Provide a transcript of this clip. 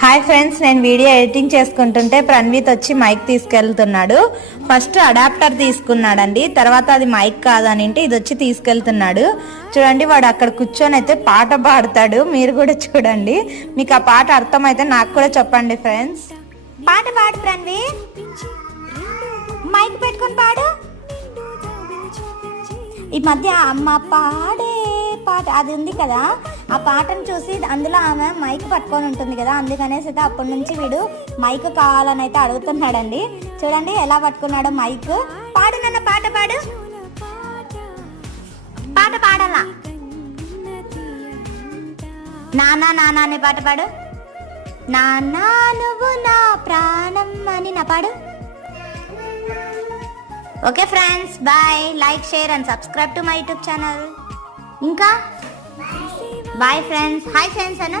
Hi friends, నేను video editing చేసుకుంటుంటే ప్రణ్వీత్ వచ్చి మైక్ తీసుకెళ్తున్నాడు. ఫస్ట్ అడాప్టర్ తీసుకున్నాడండి, తర్వాత అది మైక్ కాదనింటే ఇది వచ్చి తీసుకెళ్తున్నాడు. చూడండి, వాడు అక్కడ కూర్చొని అయితే పాట పాడతాడు. మీరు కూడా చూడండి, మీకు ఆ పాట అర్థమైతే నాకు కూడా చెప్పండి ఫ్రెండ్స్. పాట పాడు ప్రణ్వీ, మైక్ పెట్టుకొని పాడు. ఈ మధ్య అమ్మ పాడే పాట అది ఉంది కదా, ఆ పాటను చూసి అందులో ఆమె మైక్ పట్టుకొని ఉంటుంది కదా, అందుకనేసి అయితే అప్పటి నుంచి వీడు మైక్ కావాలని అయితే అడుగుతున్నాడండి. చూడండి ఎలా పట్టుకున్నాడు మైక్. పాడు నాన్న, పాట పాడు, పాట పాడాలా. నానా నానా అనే పాట పాడు. నానా నువ్వు నా ప్రాణం అని నా పాడు. Okay friends, bye. Like, share and subscribe to my YouTube channel. ఇంకా బాయ్ ఫ్రెండ్స్. హాయ్ ఫ్రెండ్స్ అను.